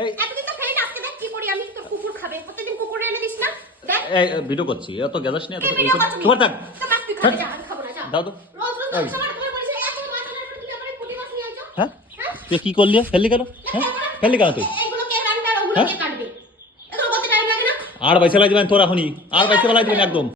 এই এতদিন তো খাই না আজকে দেখ কি করি আমি তোর কুকুর খাবে। প্রতিদিন কুকুর এনে দিস না। দেখ। এই ভিডিও করছি। এত গ্যাস নিয়ে এত- ভিডিও এইসব- করছিস তোমার থাক। তো মাছ তুই খাবে যা আমি খাব দাও তো। রোজ রোজ সবার তুমি বলিস এত মাছ আনার তুই আমার পুঁটি মাছ নিয়ে আসছো হ্যাঁ? হ্যাঁ? তুই কি করলি? ফেললি কেন? হ্যাঁ? ফেললি কেন তুই? কে আর ওগুলো হ্যাঁ? কে কাটবে? এগুলো করতে টাইম লাগে না। আর বাইসে লাই দিবেন তোর এখনই। আর লাই দিবেন একদম।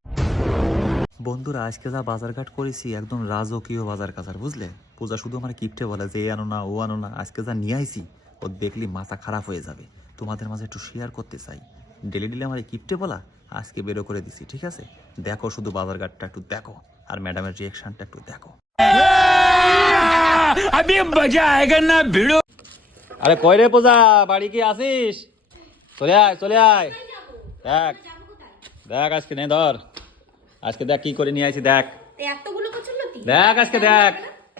বন্ধুরা আজকে যা বাজারঘাট করেছি একদম রাজকীয় বাজার কাজার বুঝলে? পূজা শুধু আমার কিপটে বলে যে এ আনো না ও আনো না আজকে যা নিয়ে আইছি ও দেখলি মাথা খারাপ হয়ে যাবে। তোমাদের মাঝে একটু শেয়ার করতে চাই। ডেলি ডেলি আমার এই কিপটে বলা? আজকে বেরো করে দিছি ঠিক আছে? দেখো শুধু বাজারঘাটটা একটু দেখো আর ম্যাডামের রিয়েকশনটা একটু দেখো। আরে কয় রে পূজা বাড়ি কি আসিস চলে আয় চলে আয়। দেখ দেখ আজকে নে ধর। আজকে দেখ কি করে নিয়ে আইছি দেখ। এতগুলো দেখ আজকে দেখ।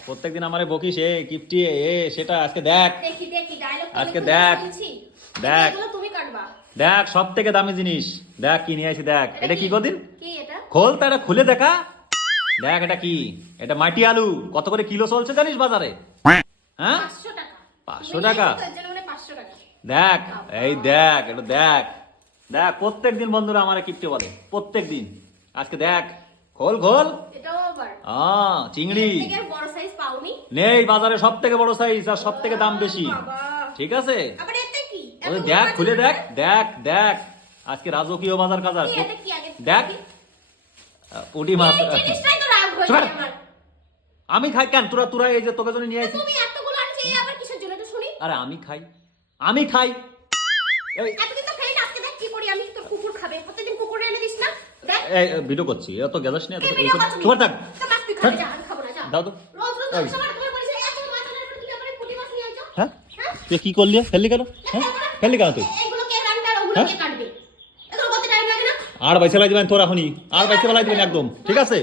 প্রত্যেকদিন আমারে বকিস এ কিপটি এ সেটা আজকে দেখ। দেখি দেখি ডায়লগ আজকে দেখ। দেখ। তুমি কাটবা। দেখ সব থেকে দামি জিনিস। দেখ কি নিয়ে আইছি দেখ। এটা কি? কদিন কি এটা? খোল তারা খুলে দেখা। দেখ এটা কি? এটা মাটি আলু। কত করে কিলো চলছে জানিস বাজারে? হ্যাঁ? 500 টাকা। 500 টাকা? এর জন্য 500 টাকা। দেখ এই দেখ এটা দেখ। দেখ প্রত্যেক দিন বন্ধুরা আমার কিপটে বলে প্রত্যেক দিন আজকে দেখ। খোল খোল। আহ চিংড়ি। নেই বাজারে সব থেকে বড় সাইজ আর সব থেকে দাম বেশি। ঠিক আছে? ওই দেখ খুলে দেখ দেখ দেখ। আজকে রাজকীয় বাজার কাজার দেখ? পুটি মাছ। হয়ে আমি খাই কেন? তোরা তোরা এই যে তোকে জন্য নিয়ে শুনি। আরে আমি খাই। আমি খাই। এই। এতদিন তো খাই না আজকে দেখ কি করি আমি। তোর কুকুর খাবে। প্রতিদিন কুকুর এনে দিস না। ভিডিও করছি। এত গ্যাস নিয়ে তোমার থাক। তো দাও তো। হ্যাঁ? হ্যাঁ? তুই কি করলি? ফেললি কেন? হ্যাঁ? ফেললি কেন তুই? হ্যাঁ? আর বাইসে লাই দিবেন তোর এখনই। আর বাইসে লাই দিবেন একদম। ঠিক আছে?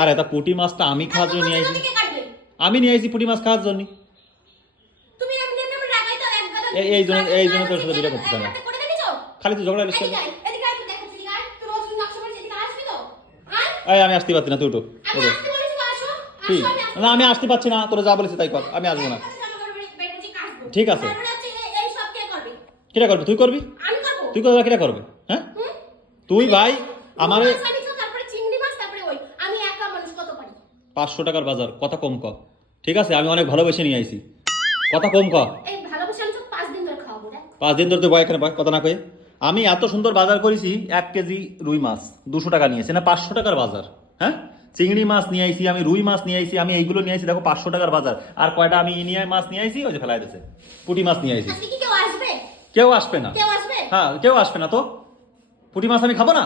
আর এটা পুটি মাছটা আমি খাওয়ার জন্য নিয়ে আইছি। আমি নিয়ে আইছি পুটি মাছ খাওয়ার জন্য তুমি এমনি এমনি রাগাই তো এক গাদা এই- এই জন্য- এই জন্য তোর সাথে ভিডিও করতে চাই না। করে খালি ঝগড়া তুই দেখাচ্ছি, এদিকে আয়। তুই রোজ নকশা বাড়ি এদিকে আসবি তো? আয়। এই আমি আসতে পারছি না তুই উঠো আমি ওঠো। আসতে বলেছি তো, আসো। কি আসো, আমি আসতে- না আমি আসতে পারছি না তোরা যা বলেছিস তাই কর আমি আসব না। ঠিক আছে। তারপরে হচ্ছে এই- এই সব কে করবে? তুই করবি। তুই করবি কিটা করবে হ্যাঁ তুই ভাই আমারে? পাঁচশো টাকার বাজার কথা কম ক ঠিক আছে আমি অনেক ভালোবেসে নিয়ে আইছি কথা কম ক এই ভালোবাসা আনছো, পাঁচ দিন ধরে খাওয়াবো, দেখ। পাঁচ দিন ধরে তুই বয় এখানে বয় কথা না কয়ে। আমি এত সুন্দর বাজার করেছি এক কেজি রুই মাছ দুশো টাকা নিয়েছি না পাঁচশো টাকার বাজার হ্যাঁ? চিংড়ি মাছ নিয়ে আইছি আমি রুই মাছ নিয়ে আইছি আমি এইগুলো নিয়ে আইছি দেখো পাঁচশো টাকার বাজার। আর কয়টা আমি নিয়ে মাছ নিয়ে আইছি ওই যে ফেলাই দিয়েছে পুটি মাছ নিয়ে আইছি। কেউ আসবে? না। হ্যাঁ কেউ আসবে না তো। পুটি মাছ আমি খাব না?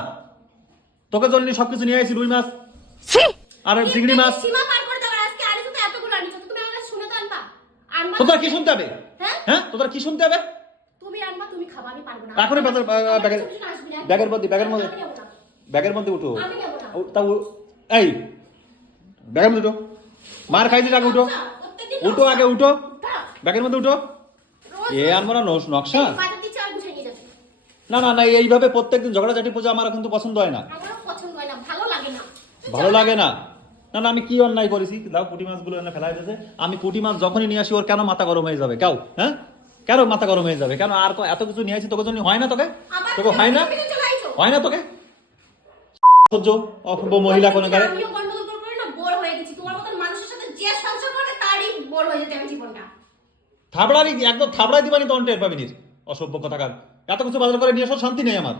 তোকে জন্য সবকিছু নিয়ে আইছি রুই মাছ আর চিংড়ি মাছ। সীমা পার করে দেওয়ার আজকে আনিছো তো এতগুলো আনিছো, তো তুমি আমার কাছে শুনে তো আনবা। আনবা তোদের তো? কি শুনতে হবে? হ্যাঁ? হ্যাঁ? তোদের কি শুনতে হবে? খাবা, আমি পারব না। এখনই ব্যাগের-। ব্যাগের মধ্যে ব্যাগের মধ্যে। ব্যাগের মধ্যে উঠো। আমি নেব না। ও- তা এই ব্যাগের মধ্যে উঠো। মার খাইছিস আগে উঠো। উঠো আগে উঠো। ব্যাগের মধ্যে উঠো। এ নস- নকশা। না না না এইভাবে প্রত্যেকদিন ঝগড়া ঝগড়াঝাটি পূজা আমার কিন্তু পছন্দ হয় না। ভালো লাগে না। না। না না আমি কি অন্যায় করেছি? দাও পুঁটি মাছগুলো এনে ফেলাই দিয়েছে আমি পুঁটি মাছ যখনই নিয়ে আসি ওর কেন মাথা গরম হয়ে যাবে? কেউ হ্যাঁ? কেন মাথা গরম হয়ে যাবে? কেন আর তো এত কিছু নিয়ে আসি তোকে জন্য হয় না তোকে? তোকে হয় না। হয় না তোকে? সহ্য অপূর্ব মহিলা কোনো কারে হয়ে হয়ে। থাবড়ারি একদম থাবড়াই দিবানি তন্টের পাবিনির। পাবিনি অসভ্য কথাকার। এত কিছু বাজার করে নিয়ে এসো শান্তি নেই আমার।